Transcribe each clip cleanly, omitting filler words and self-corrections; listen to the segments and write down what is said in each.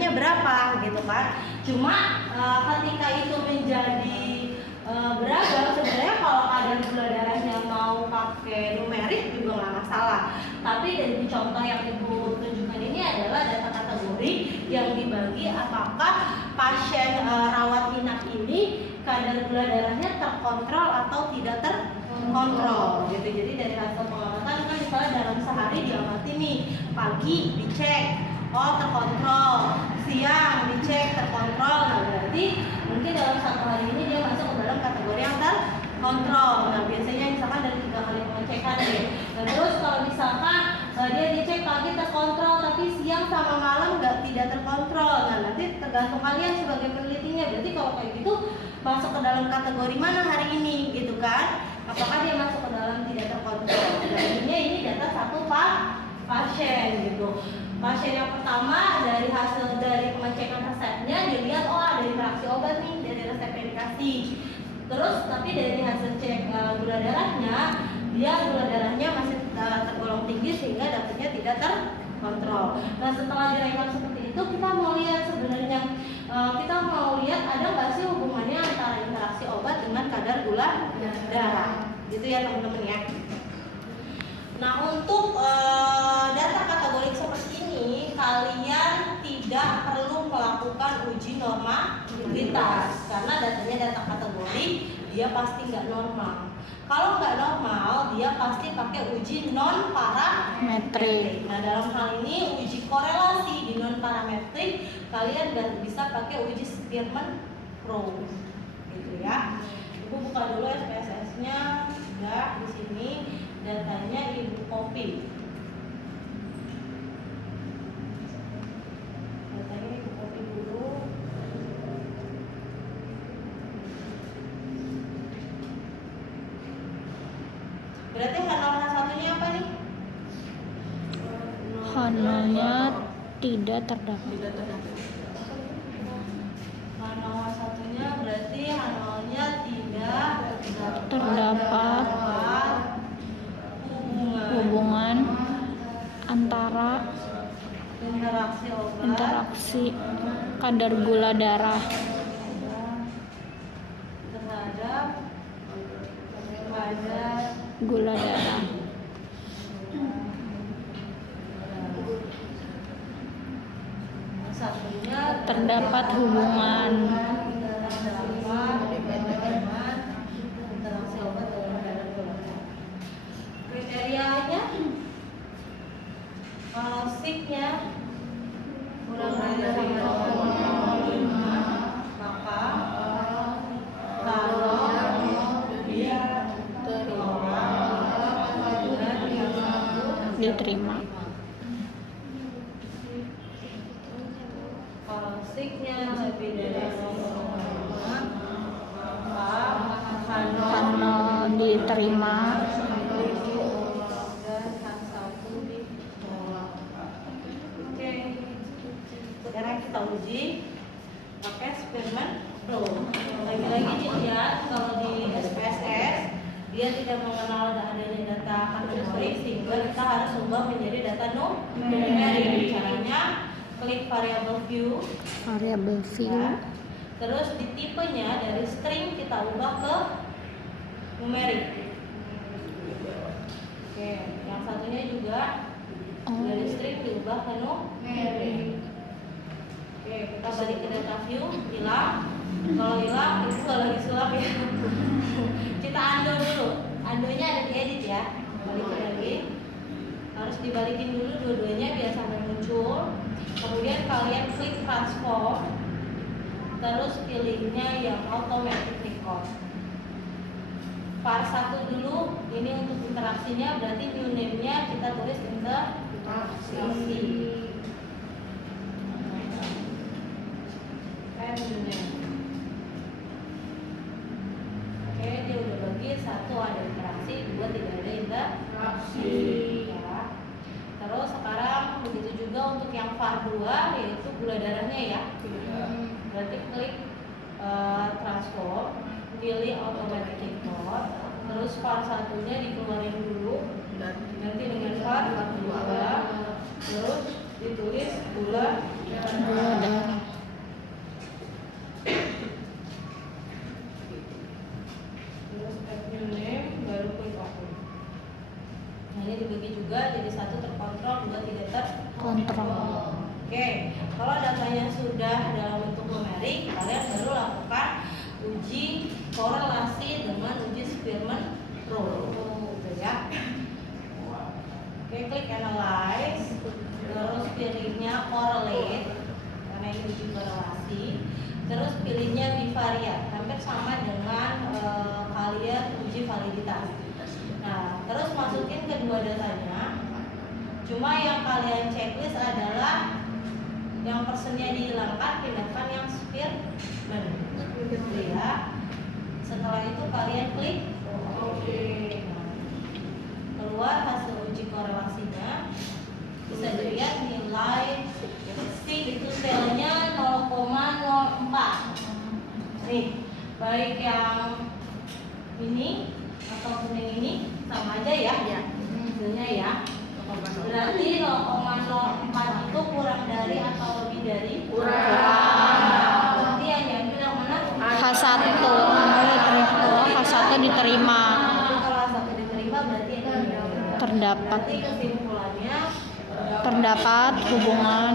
darahnya berapa gitu kan. Cuma ketika itu menjadi beragam, sebenarnya kalau kadar gula darahnya mau pakai numerik juga nggak masalah. Tapi dari contoh yang ibu tunjukkan ini adalah data kategori yang dibagi apakah pasien rawat inap ini kadar gula darahnya terkontrol atau tidak terkontrol gitu. Jadi dari hasil pengamatan kan misalnya dalam sehari diamati nih, pagi dicek oh terkontrol, siang dicek terkontrol. Nah berarti mungkin dalam satu hari ini dia masuk ke dalam kategori yang terkontrol. Nah biasanya misalkan dari 3 kali pengecekan deh. Nah terus kalau misalkan dia dicek pagi terkontrol tapi siang sama malam tidak terkontrol, nah nanti tergantung kalian sebagai penelitinya. Berarti kalau kayak gitu masuk ke dalam kategori mana hari ini gitu kan? Apakah dia masuk ke dalam tidak terkontrol? Jadinya ini data satu pasien gitu. Pasien yang pertama dari hasil dari pengecekan resepnya dilihat oh ada interaksi obat nih dari resep yang dikasih. Terus tapi dari hasil cek gula darahnya, dia gula darahnya masih tergolong tinggi sehingga dapatnya tidak terkontrol. Nah setelah direkam seperti itu kita mau lihat sebenarnya ada nggak sih hubungannya antara interaksi obat dengan kadar gula darah, gitu ya teman-teman ya. Nah untuk data kategori seperti ini kalian tidak perlu melakukan uji normalitas karena datanya data kategori dia pasti nggak normal. Kalau nggak normal dia pasti pakai uji non parametrik. Nah dalam hal ini uji korelasi di non parametrik kalian bisa pakai uji Spearman Pro gitu ya. Ibu buka dulu SPSS-nya, udah di sini datanya ibu copy. Datanya ibu copy dulu. Berarti H0H1-nya apa nih? H0-nya tidak terdapat. H0H1-nya berarti H0-nya tidak terdapat hubungan antara interaksi kadar gula darah terhadap gula darah. Satunya Terdapat hubungan interaksi obat dengan kadar gula. Kriterianya kalau SIG-nya kurang dari 0,5 maka kalau dia diterima. Kalau SIG-nya lebih dari 0,5 maka Karena diterima. Oke, sekarang kita uji pakai Spearman Pro. Lagi-lagi dilihat kalau di SPSS dia tidak mengenal adanya data kategori sehingga kita harus ubah menjadi data numerik. Caranya klik variable view. Ya. Terus di tipenya dari string kita ubah ke numerik. Oke, yang satunya juga dari string diubah ke numerik. Oke, kita balik ke data view, hilang. Kalau hilang itu nggak lagi sulap ya. Kita undo dulu. Undonya ada di edit ya. Balikin lagi. Harus dibalikin dulu dua-duanya biar sampai muncul. Kemudian kalian klik transform. Terus pilihnya yang automatic record. Var 1 dulu, ini untuk interaksinya berarti new name-nya kita tulis interaksi. New name. Oke, dia udah bagi, 1 ada interaksi, 2 tidak ada interaksi. Ya. Terus sekarang begitu juga untuk yang var 2 yaitu gula darahnya ya. Berarti klik transform, pilih automatic record, terus var 1-nya dikeluarin dulu, nanti dengan var 2, terus ditulis gula darah. Kalau datanya sudah dalam bentuk numerik, kalian baru lakukan uji korelasi dengan uji Spearman rule, gitu ya. Oke, klik analyze, terus pilihnya correlate, karena ini uji korelasi. Terus pilihnya bivariate, hampir sama dengan kalian uji validitas. Nah, terus masukin kedua datanya. Cuma yang kalian checklist adalah yang persennya dihilangkan, pindahkan yang Spearman, gitu ya. Setelah itu kalian klik oke. Keluar hasil uji korelasinya. Bisa dilihat nilai stick itu selnya 0,04. Nih, baik yang ini atau kuning ini sama aja ya, hasilnya ya. Berarti 0,04 itu kurang dari atau lebih dari? Kurang. Berarti yang diambil yang mana? H1 H1 diterima. Kalau H1 diterima berarti yang diambil. Terdapat Berarti kesimpulannya terdapat hubungan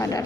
kadar